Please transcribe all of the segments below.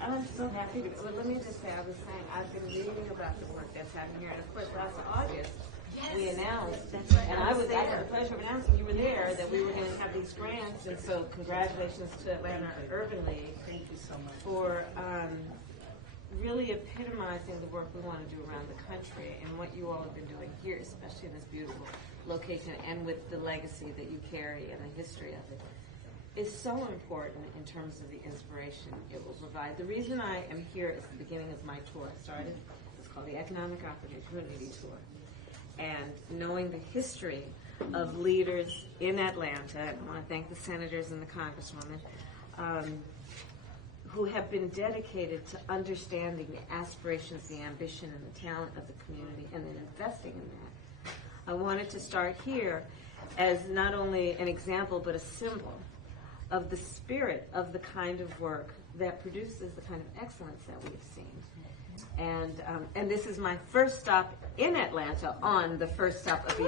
I'm so happy. Well, let me just say, I was saying, I've been reading about the work that's happening here, and of course, last August, we announced, and I had the pleasure of announcing, you were there, that we were going to have these grants, and so congratulations to Atlanta Urban League. Thank you so much. For really epitomizing the work we want to do around the country, and what you all have been doing here, especially in this beautiful location, and with the legacy that you carry and the history of it, is so important in terms of the inspiration it will provide. The reason I am here is the beginning of my tour. I started, it's called the Economic Opportunity Tour. And knowing the history of leaders in Atlanta, and I want to thank the senators and the congresswomen, who have been dedicated to understanding the aspirations, the ambition, and the talent of the community, and then investing in that. I wanted to start here as not only an example, but a symbol of the spirit of the kind of work that produces the kind of excellence that we've seen. And this is my first stop in Atlanta on the first stop of the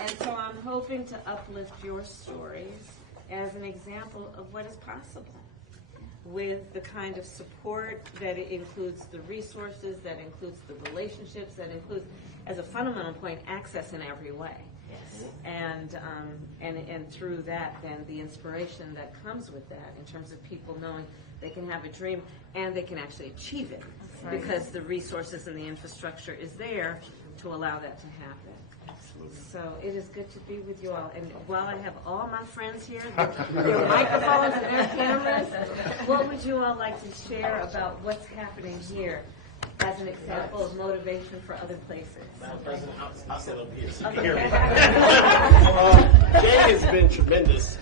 And so I'm hoping to uplift your stories as an example of what is possible with the kind of support that it includes the resources, that includes the relationships, that includes, as a fundamental point, access in every way. Yes. And through that, then the inspiration that comes with that, in terms of people knowing they can have a dream and they can actually achieve it, right, because the resources and the infrastructure is there to allow that to happen. Absolutely. So it is good to be with you all. And while I have all my friends here, their microphones and their cameras, what would you all like to share about what's happening here as an example of motivation for other places? Madam President, I'll sit over here so you Okay. can hear me. Jay has been tremendous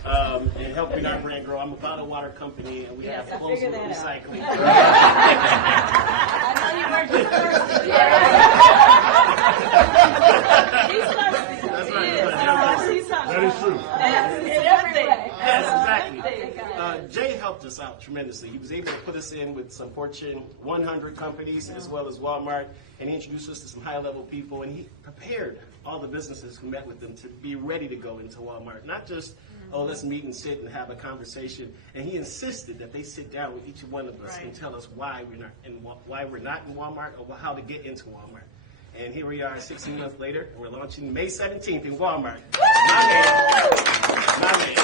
in helping our brand grow. I'm a bottled water company, and we Yes, have I closed figured loop that out. recycling. I know you weren't the first. That's right. That is true. Yes, exactly. Jay helped us out tremendously. He was able to put us in with some Fortune 100 companies as well as Walmart, and he introduced us to some high-level people, and he prepared all the businesses who met with them to be ready to go into Walmart. Not just, oh, let's meet and sit and have a conversation. And he insisted that they sit down with each one of us and tell us why we're not in Walmart, or how to get into Walmart. And here we are 16 months later, and we're launching May 17th in Walmart. My man.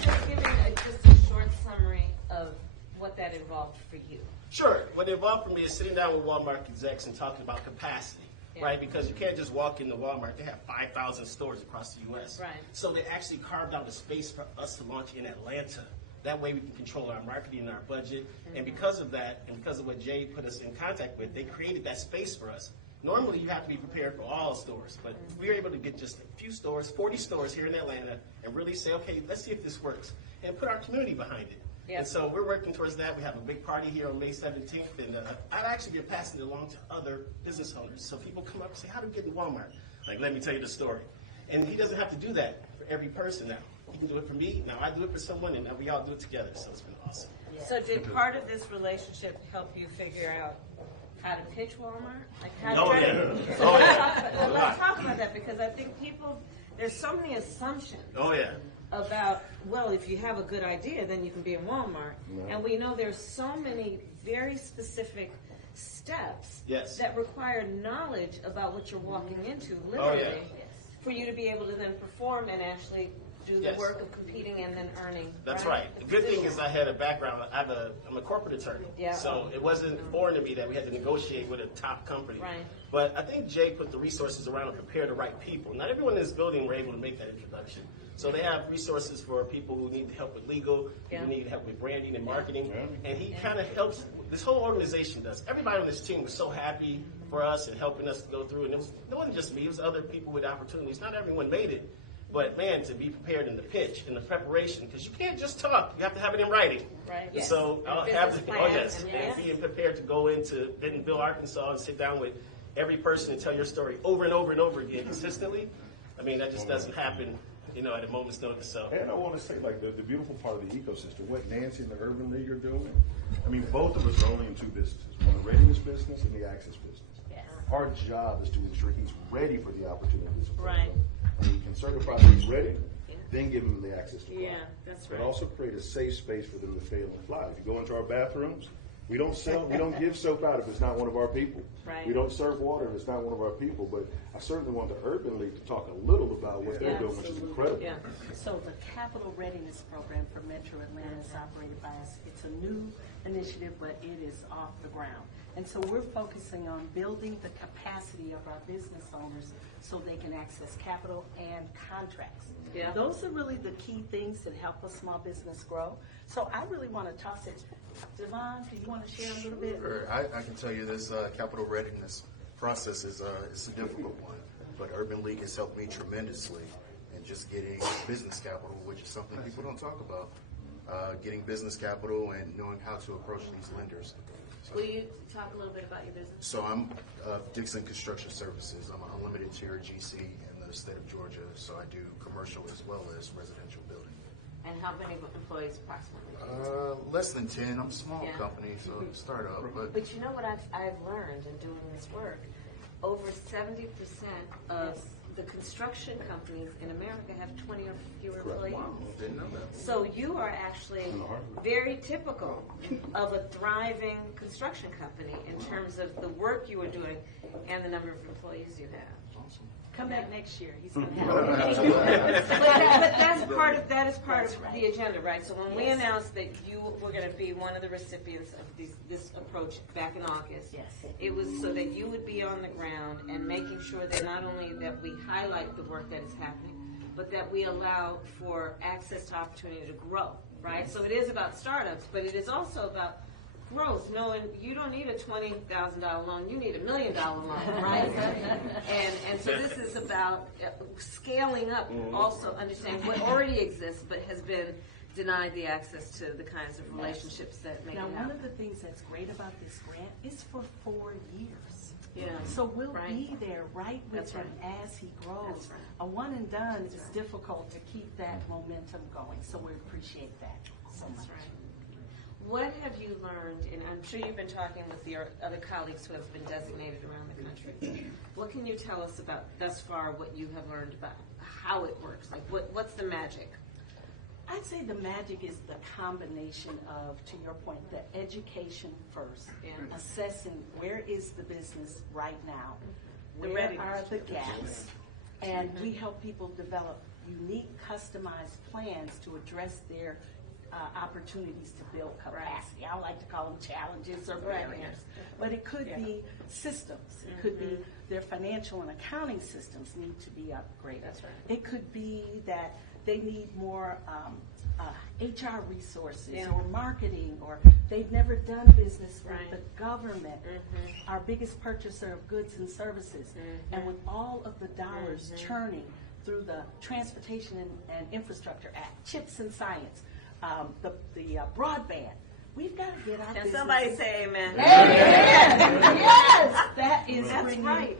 Just giving just a short summary of what that involved for you. Sure. What it involved for me is sitting down with Walmart execs and talking about capacity, right? Because you can't just walk into Walmart. They have 5,000 stores across the U.S. Right. So they actually carved out a space for us to launch in Atlanta. That way we can control our marketing and our budget. Mm-hmm. And because of that, and because of what Jay put us in contact with, they created that space for us. Normally you have to be prepared for all stores, but we were able to get just a few stores, 40 stores here in Atlanta, and really say, okay, let's see if this works, and put our community behind it. Yep. And so we're working towards that. We have a big party here on May 17th, and I'd actually get passing it along to other business owners. So people come up and say, how do we get in Walmart? Like, let me tell you the story. And he doesn't have to do that for every person now. He can do it for me, now I do it for someone, and now we all do it together. So it's been awesome. Yeah. So did part of this relationship help you figure out how to pitch Walmart? Like how let's talk about that, because I think there's so many assumptions. Oh, yeah. About, well, if you have a good idea, then you can be in Walmart. No. And we know there's so many very specific steps that require knowledge about what you're walking into, literally, for you to be able to then perform and actually do the work of competing and then earning. That's right. The good thing is I had a background. I'm a corporate attorney. Yeah. So it wasn't foreign to me that we had to negotiate with a top company. Right. But I think Jay put the resources around to prepare the right people. Not everyone in this building were able to make that introduction. So they have resources for people who need help with legal, who need help with branding and marketing. And he kind of helps, this whole organization does. Everybody on this team was so happy for us and helping us to go through. And it wasn't just me, it was other people with opportunities. Not everyone made it. But, man, to be prepared in the pitch, in the preparation, because you can't just talk. You have to have it in writing. Right. Yes. So I'll have to, and being prepared to go into Bentonville, Arkansas, and sit down with every person and tell your story over and over and over again consistently. I mean, that just doesn't happen, at a moment's notice. So. And I want to say, like, the beautiful part of the ecosystem, what Nancy and the Urban League are doing. I mean, both of us are only in two businesses, one the readiness business and the access business. Yes. Our job is to ensure he's ready for the opportunities. Right. We can certify who's ready, then give them the access to fly. Yeah, that's right. But also create a safe space for them to fail and fly. If you go into our bathrooms, we don't give soap out if it's not one of our people. Right. We don't serve water if it's not one of our people. But I certainly want the Urban League to talk a little about what they're doing, which is incredible. Yeah. So the Capital Readiness Program for Metro Atlanta is operated by us. It's a new initiative, but it is off the ground. And so we're focusing on building the capacity of our business owners so they can access capital and contracts. Yeah. Those are really the key things that help a small business grow. So I really want to toss it. Devon, do you want to share a little bit? Sure. I can tell you this capital readiness process is a difficult one, but Urban League has helped me tremendously in just getting business capital, which is something people don't talk about. Getting business capital and knowing how to approach these lenders. So, Will you talk a little bit about your business? so I'm Dixon Construction Services. I'm an unlimited tier GC in the state of Georgia, so I do commercial as well as residential building. And how many employees approximately? Less than 10. I'm a small Yeah. company, so startup. But you know what I've learned in doing this work? Over 70% of the construction companies in America have 20 or fewer employees. Didn't know that. So you are actually very typical of a thriving construction company in terms of the work you are doing and the number of employees you have. Awesome. Come back next year. He's going to have But that is part of the agenda, right? So when we announced that you were going to be one of the recipients of this approach back in August, Yes. it was so that you would be on the ground and making sure that not only that we highlight the work that is happening, but that we allow for access to opportunity to grow, right? So it is about startups, but it is also about growth, knowing you don't need a $20,000 loan, you need $1 million loan, right? and so this is about scaling up, also understanding what already exists but has been denied the access to the kinds of relationships that make Now, it one happen. of the things that's great about this grant is for 4 years. Yeah. So we'll Right. be there right with That's him right. as he grows. That's right. A one and done is difficult to keep that momentum going, so we appreciate that so much. That's right. What have you learned, and I'm sure you've been talking with your other colleagues who have been designated around the country. What can you tell us about, thus far, what you have learned about how it works? Like, what's the magic? I'd say the magic is the combination of, to your point, the education first, Yeah. assessing where is the business right now, The where readiness. are the gaps, and we help people develop unique, customized plans to address their opportunities to build capacity. I don't like to call them challenges or Right. barriers, but it could be systems. It could be their financial and accounting systems need to be upgraded. That's right. It could be that they need more HR resources Yeah. or marketing, or they've never done business with Right. the government, our biggest purchaser of goods and services. And with all of the dollars churning through the Transportation and Infrastructure Act, CHIPS and Science, the broadband, we've got to get our Can business. somebody say amen? Yes, that is That's bringing right.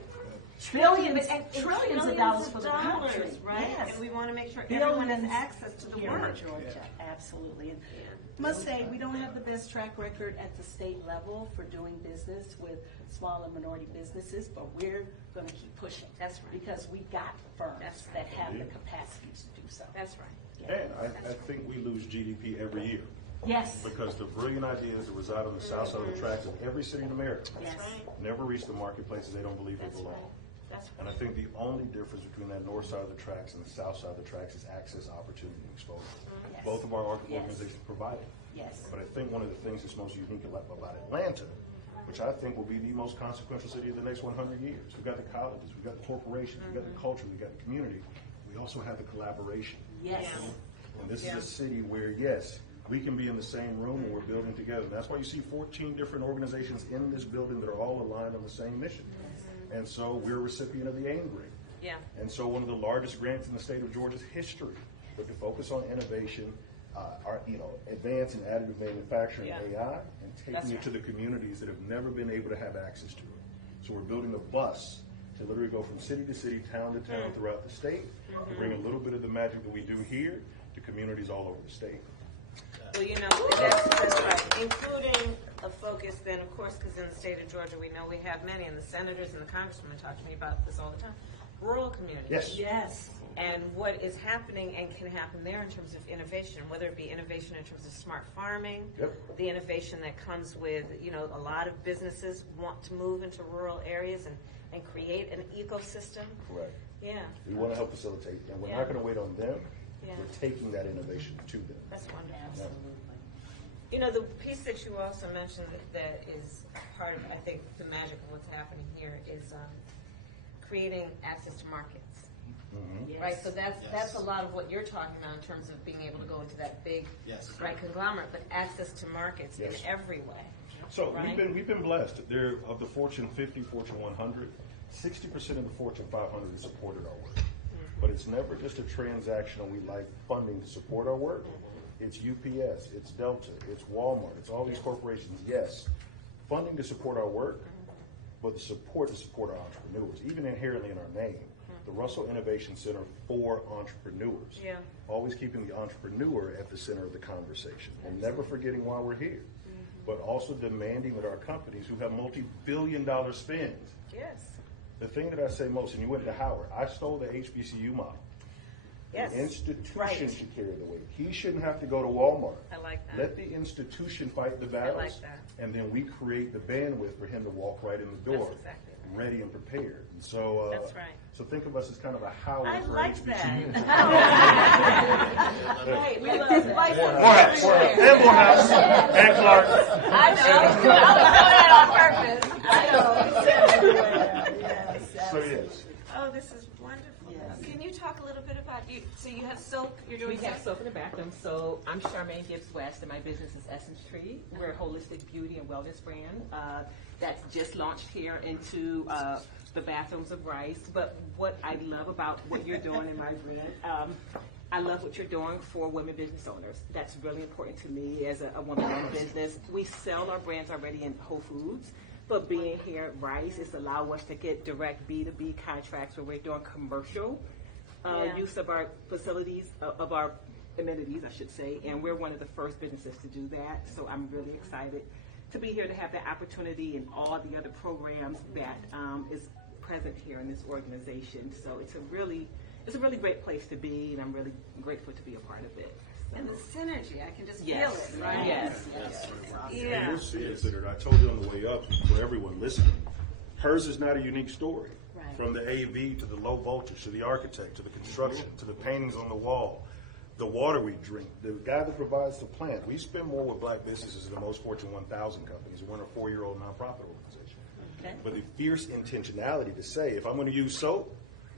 trillions, And trillions of dollars for the dollars, country, right? Yes. And we want to make sure everyone has Billions access to the here in work. Georgia, absolutely. And must say, we don't have the best track record at the state level for doing business with small and minority businesses, but we're going to keep pushing. That's right. Because we got firms That's right. that have the capacity to do so. That's right. And I think we lose GDP every year Yes. because the brilliant ideas that reside on the south side of the tracks of every city in America Yes. never reach the marketplaces they don't believe they That's belong. right. That's And I think the only difference between that north side of the tracks and the south side of the tracks is access, opportunity, and exposure. Yes. Both of our Yes. organizations provide it. Yes. But I think one of the things that's most unique about Atlanta, which I think will be the most consequential city of the next 100 years. We've got the colleges, we've got the corporations, we've got the culture, we've got the community. We also have the collaboration. Yes. And this Yeah. is a city where, yes, we can be in the same room and we're building together. And that's why you see 14 different organizations in this building that are all aligned on the same mission. And so we're a recipient of the AIM grant. Yeah. And so one of the largest grants in the state of Georgia's history, but to focus on innovation, advance in additive manufacturing, Yeah. AI, and taking That's it right. to the communities that have never been able to have access to it. So we're building a bus to literally go from city to city, town to town throughout the state, to bring a little bit of the magic that we do here to communities all over the state. Well, that's right. Including a focus then, of course, because in the state of Georgia, we know we have many, and the senators and the congressmen talk to me about this all the time, rural communities. Yes. Yes. And what is happening and can happen there in terms of innovation, whether it be innovation in terms of smart farming, Yep. the innovation that comes with, a lot of businesses want to move into rural areas and create an ecosystem. Correct. Yeah, We want to help facilitate, and we're Yeah. not going to wait on them. Yeah. We're taking that innovation to them. that's wonderful. Absolutely. The piece that you also mentioned that is part of, I think, the magic of what's happening here is creating access to markets. Yes. Right, so that's Yes. a lot of what you're talking about in terms of being able to go into that big, Yes. right, conglomerate, but access to markets in Yes. every way. So Right. we've been blessed. There of the Fortune 50, Fortune 100, 60% of the Fortune 500 have supported our work. But it's never just a transactional. We like funding to support our work. It's UPS, it's Delta, it's Walmart, it's all these corporations. Yes, funding to support our work, but the support to support our entrepreneurs. Even inherently in our name, the Russell Innovation Center for Entrepreneurs. Yeah. Always keeping the entrepreneur at the center of the conversation and never forgetting why we're here. But also demanding that our companies who have multi-billion-dollar spends. Yes. The thing that I say most, and you went to Howard, I stole the HBCU model. Yes. The institution Right. should carry the weight. He shouldn't have to go to Walmart. I like that. Let the institution fight the battles. like that. And then we create the bandwidth for him to walk right in the door, That's exactly right. ready and prepared. And so, That's right. So think of us as kind of a Howard I for like HBCU. Right, we love that. Morehouse, and Morehouse, and Clark. I know, I was doing that on purpose. I know. Yes. So yes. Oh, this is wonderful. Yes. Can you talk a little bit about you? So you have soap. You're doing We have soap. soap in the bathroom. So I'm Charmaine Gibbs West, and my business is Essence Tree. We're a holistic beauty and wellness brand that's just launched here into the bathrooms of Rice. But what I love about what you're doing in my brand, I love what you're doing for women business owners. That's really important to me as a woman-owned business. We sell our brands already in Whole Foods. But being here at Rice, it's allowed us to get direct B2B contracts where we're doing commercial Yeah. use of our facilities, of our amenities, I should say, and we're one of the first businesses to do that. So I'm really excited to be here to have the opportunity and all the other programs that is present here in this organization. So it's a really great place to be, and I'm really grateful to be a part of it. And the synergy, I can just Yes. feel it, right? Yes. And Yeah. you'll see it, Senator. I told you on the way up, for everyone listening, hers is not a unique story. Right. From the AV to the low voltage, to the architect, to the construction, to the paintings on the wall, the water we drink, the guy that provides the plant. We spend more with black businesses than most Fortune 1000 companies. We're a 4-year-old nonprofit organization. Okay. But the fierce intentionality to say, if I'm going to use soap,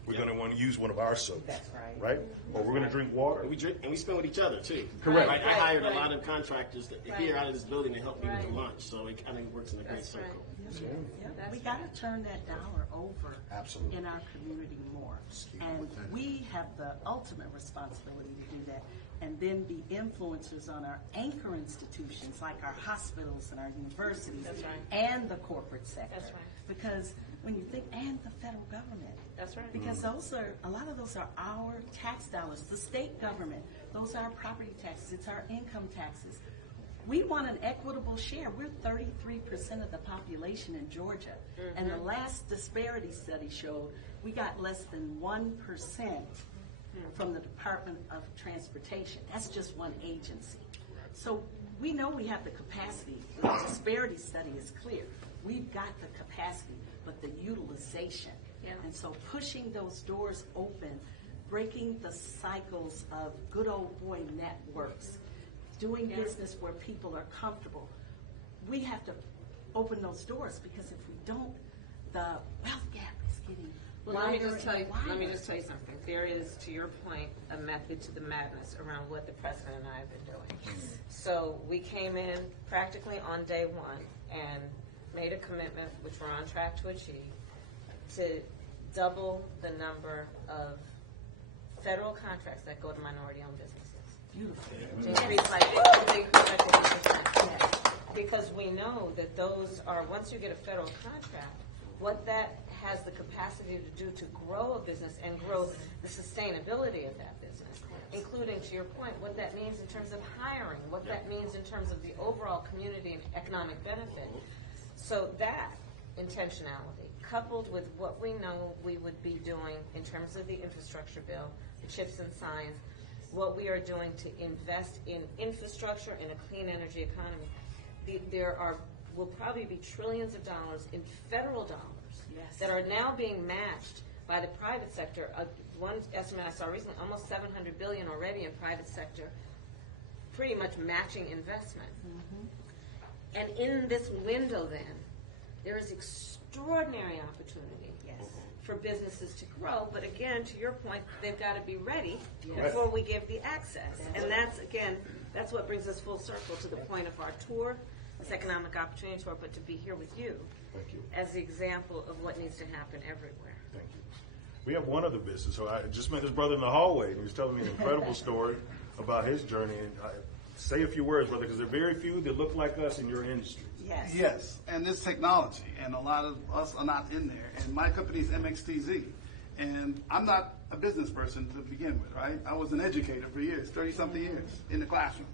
we're going to want to use one of our soaps. That's right. Right? Or we're going to drink water. And we drink and we spend with each other too. Correct. Right. I Right, hired right. a lot of contractors here out of this building to help me with the Right. lunch, so it kind of works in a great That's circle. right. Yeah, we got to turn that dollar over Absolutely. in our community more. And we have the ultimate responsibility to do that. And then be influencers on our anchor institutions like our hospitals and our universities That's right. and the corporate sector. That's right. Because when you think, and the federal government. That's right. Because a lot of those are our tax dollars. The state government, those are our property taxes. It's our income taxes. We want an equitable share. We're 33% of the population in Georgia. And the last disparity study showed we got less than 1% from the Department of Transportation. That's just one agency. So we know we have the capacity. The disparity study is clear. We've got the capacity, but the utilization. Yeah. And so pushing those doors open, breaking the cycles of good old boy networks, doing business where people are comfortable. We have to open those doors, because if we don't, the wealth gap is getting Well, let me wider just tell you. and wider. Let me just tell you something. There is, to your point, a method to the madness around what the president and I have been doing. So we came in practically on day one and made a commitment, which we're on track to achieve, to double the number of federal contracts that go to minority-owned businesses. Beautiful. To increase by 50%. Because we know that those are, once you get a federal contract, what that has the capacity to do to grow a business and grow the sustainability of that business, including, to your point, what that means in terms of hiring, what that means in terms of the overall community and economic benefit. So that intentionality, coupled with what we know we would be doing in terms of the infrastructure bill, the CHIPS and Science, what we are doing to invest in infrastructure and a clean energy economy, will probably be trillions of dollars in federal dollars that are now being matched by the private sector. One estimate I saw recently, almost $700 billion already in private sector, pretty much matching investment. And in this window, then, there is extraordinary opportunity for businesses to grow. But again, to your point, they've got to be ready before we give the access. And that's what brings us full circle to the point of our tour, this economic opportunity tour, but to be here with you, as the example of what needs to happen everywhere. Thank you. We have one other business. So I just met his brother in the hallway, and he was telling me an incredible story about his journey. And say a few words, brother, because there are very few that look like us in your industry. Yes, and it's technology, and a lot of us are not in there. And my company is MXTZ, and I'm not a business person to begin with, right? I was an educator for years, 30-something years in the classroom.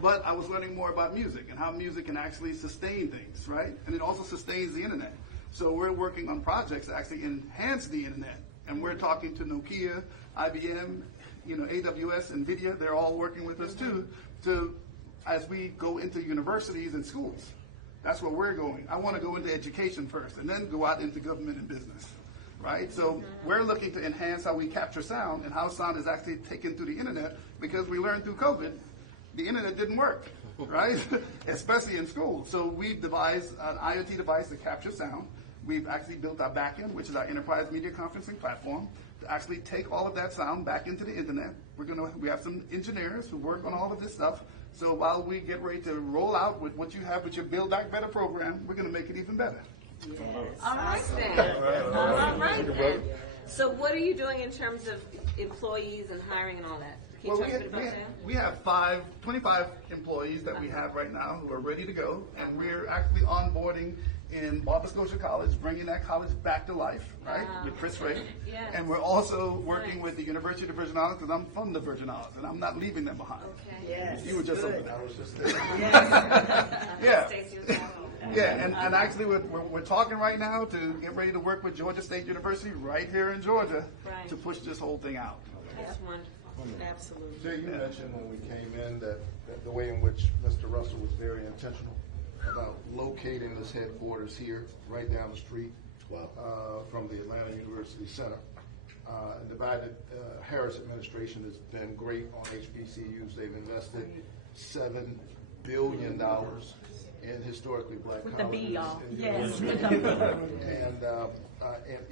But I was learning more about music and how music can actually sustain things, right? And it also sustains the internet. So we're working on projects that actually enhance the internet. And we're talking to Nokia, IBM, AWS, NVIDIA. They're all working with us too, as we go into universities and schools. That's where we're going. I want to go into education first and then go out into government and business, right? So we're looking to enhance how we capture sound and how sound is actually taken through the internet, because we learned through COVID the internet didn't work, right? Especially in school. So we've devised an IoT device to capture sound. We've actually built our backend, which is our enterprise media conferencing platform, to actually take all of that sound back into the internet. We have some engineers who work on all of this stuff. So while we get ready to roll out with what you have with your Build Back Better program, we're going to make it even better. All right, then. All right, then. So what are you doing in terms of employees and hiring and all that? Can you talk a bit about that? We have 25 employees that we have right now who are ready to go, and we're actually onboarding in Nova Scotia College, bringing that college back to life, right, with Chris Ray. Yes. And we're also working with the University of the Virgin Islands, because I'm from the Virgin Islands, and I'm not leaving them behind. Okay. Yes. You were just over there. I was just there. Yeah. Stacey was talking. Yeah, and actually we're talking right now to get ready to work with Georgia State University right here in Georgia to push this whole thing out. That's wonderful. Absolutely. Jay, you mentioned when we came in that the way in which Mr. Russell was very intentional about locating this headquarters here, right down the street from the Atlanta University Center. And the Biden Harris administration has been great on HBCUs. They've invested $7 billion in historically black With colleges. the B, y'all. in Yes. And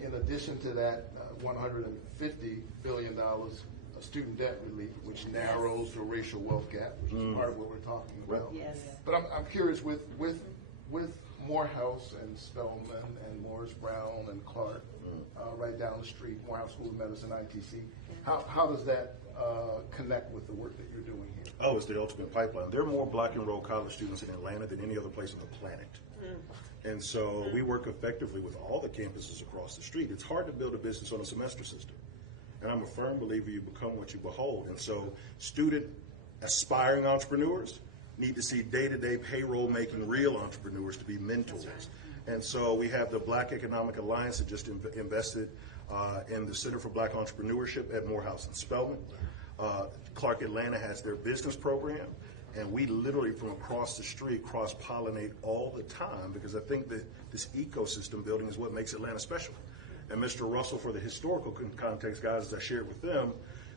in addition to that, $150 billion of student debt relief, which narrows the racial wealth gap, which is part of what we're talking about. Yes. But I'm curious, with Morehouse and Spelman and Morris Brown and Clark right down the street, Morehouse School of Medicine, ITC, how does that connect with the work that you're doing here? Oh, it's the ultimate pipeline. There are more black enrolled college students in Atlanta than any other place on the planet. And so we work effectively with all the campuses across the street. It's hard to build a business on a semester system. And I'm a firm believer you become what you behold. And so student aspiring entrepreneurs need to see day-to-day payroll making real entrepreneurs to be mentors. And so we have the Black Economic Alliance that just invested in the Center for Black Entrepreneurship at Morehouse and Spelman. Clark Atlanta has their business program, and we literally from across the street cross-pollinate all the time, because I think that this ecosystem building is what makes Atlanta special. And Mr. Russell, for the historical context, guys, as I shared with them,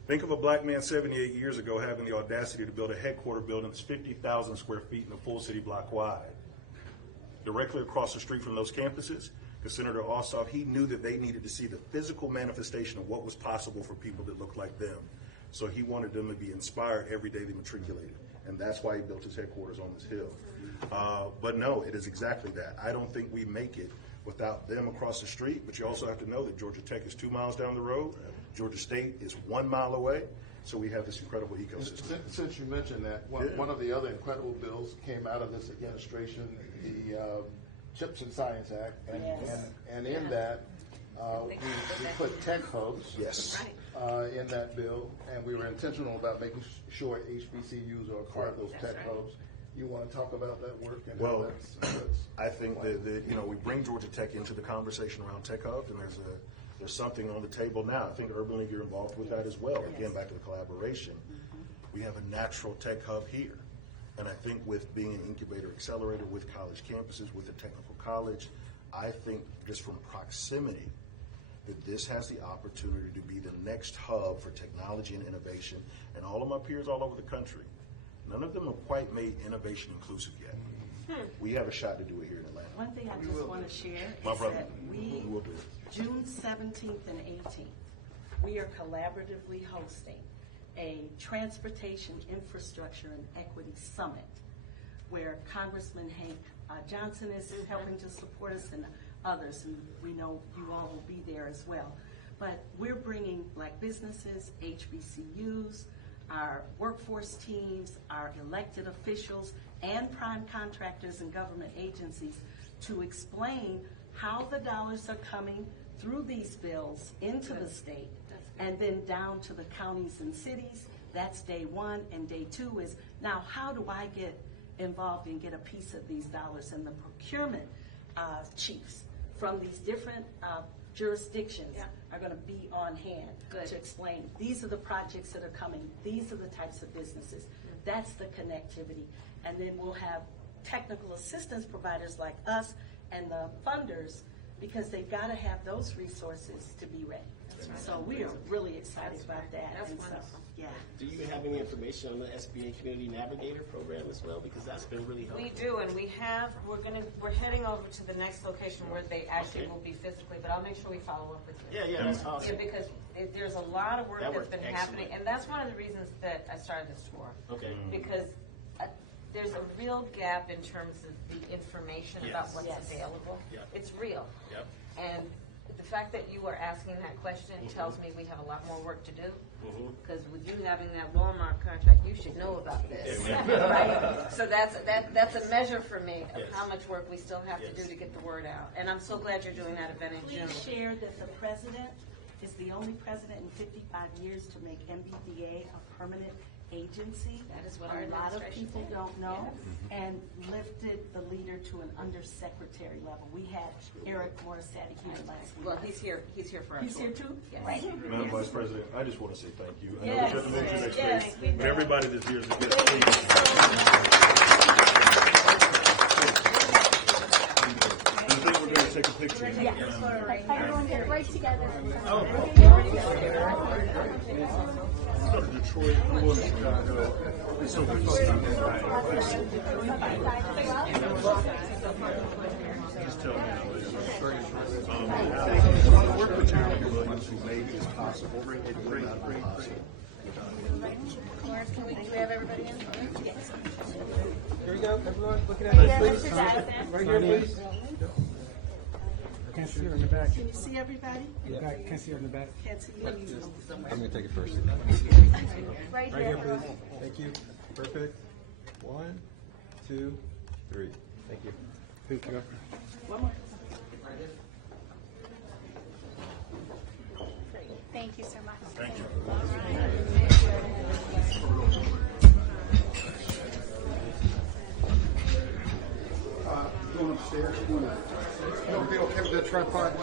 think of a black man 78 years ago having the audacity to build a headquarter building that's 50,000 square feet and a full city block wide. Directly across the street from those campuses, because Senator Ossoff, he knew that they needed to see the physical manifestation of what was possible for people that looked like them. So he wanted them to be inspired every day they matriculated. And that's why he built his headquarters on this hill. But no, it is exactly that. I don't think we make it without them across the street, but you also have to know that Georgia Tech is 2 miles down the road. Georgia State is 1 mile away. So we have this incredible ecosystem. Since you mentioned that, one of the other incredible bills came out of this administration, the CHIPS and Science Act, and in that, We put tech hubs. Yes. In that bill, and we were intentional about making sure HBCUs are a part of those tech hubs. You want to talk about that work and how Well, that's I think that we bring Georgia Tech into the conversation around tech hubs, and there's something on the table now. I think Urban League, you're involved with that as well. Again, back to the collaboration. We have a natural tech hub here, and I think with being an incubator accelerator with college campuses, with a technical college, I think just from proximity, that this has the opportunity to be the next hub for technology and innovation, and all of my peers all over the country, none of them have quite made innovation inclusive yet. We have a shot to do it here in Atlanta. One thing I just want to share My is brother. that we, We'll do it. June 17th and 18th, we are collaboratively hosting a Transportation Infrastructure and Equity Summit, where Congressman Hank Johnson is helping to support us, and others, and we know you all will be there as well. But we're bringing Black businesses, HBCUs, our workforce teams, our elected officials, and prime contractors and government agencies to explain how the dollars are coming through these bills into the state, and then down to the counties and cities. That's day one, and day two is, now how do I get involved and get a piece of these dollars? And the procurement chiefs from these different jurisdictions are going to be on hand to explain, these are the projects that are coming, these are the types of businesses, that's the connectivity. And then we'll have technical assistance providers like us and the funders, because they've got to have those resources to be ready. So we are really excited about that. That's and wonderful. So, yeah. Do you have any information on the SBA Community Navigator program as well? Because that's been really helpful. We do, and we're heading over to the next location where they actually will be physically, but I'll make sure we follow up with you. Yeah, that's awesome. Yeah, because there's a lot of work That that's worked been happening, excellent. and that's one of the reasons that I started this tour. Okay. Because there's a real gap in terms of the information about Yes. what's Yes. available. Yep. It's real. Yep. And the fact that you are asking that question tells me we have a lot more work to do. Because with you having that Walmart contract, you should know about this, right? So that's a measure for me of Yes. how much work we still have to do to get the word out. And I'm so glad you're doing that event in June. Please share that the president is the only president in 55 years to make MBDA a permanent agency. That is what our a lot of administration people did. don't know, and lifted the leader to an undersecretary level. We had Eric Morissette here last week. Well, he's here for our He's tour. here too? Yes. Right. Madam Vice President, I just want to say thank you. I know Yes, we have to move to the next yes, phase, we but do. everybody that's here is a guest. Thank you Please. so And I think we're going to take a picture. Everyone get right together. Go to Detroit, we're going to Chicago. So good to see you. Just tell me how it is. I want to work with Jeremy Williams, who made this possible. Great. Can we have everybody in? Yes. Here we go, everyone, looking at us, please. Right here, please. Can't see her in the back. Can you see everybody? In the back. Can't see her in the back. Can't see you. I'm gonna take it first. Right Right here, here. please. Thank you. Perfect. 1, 2, 3. Thank you. Please go. One more. Thank you so much. Thank you. Going upstairs. You okay with that tripod?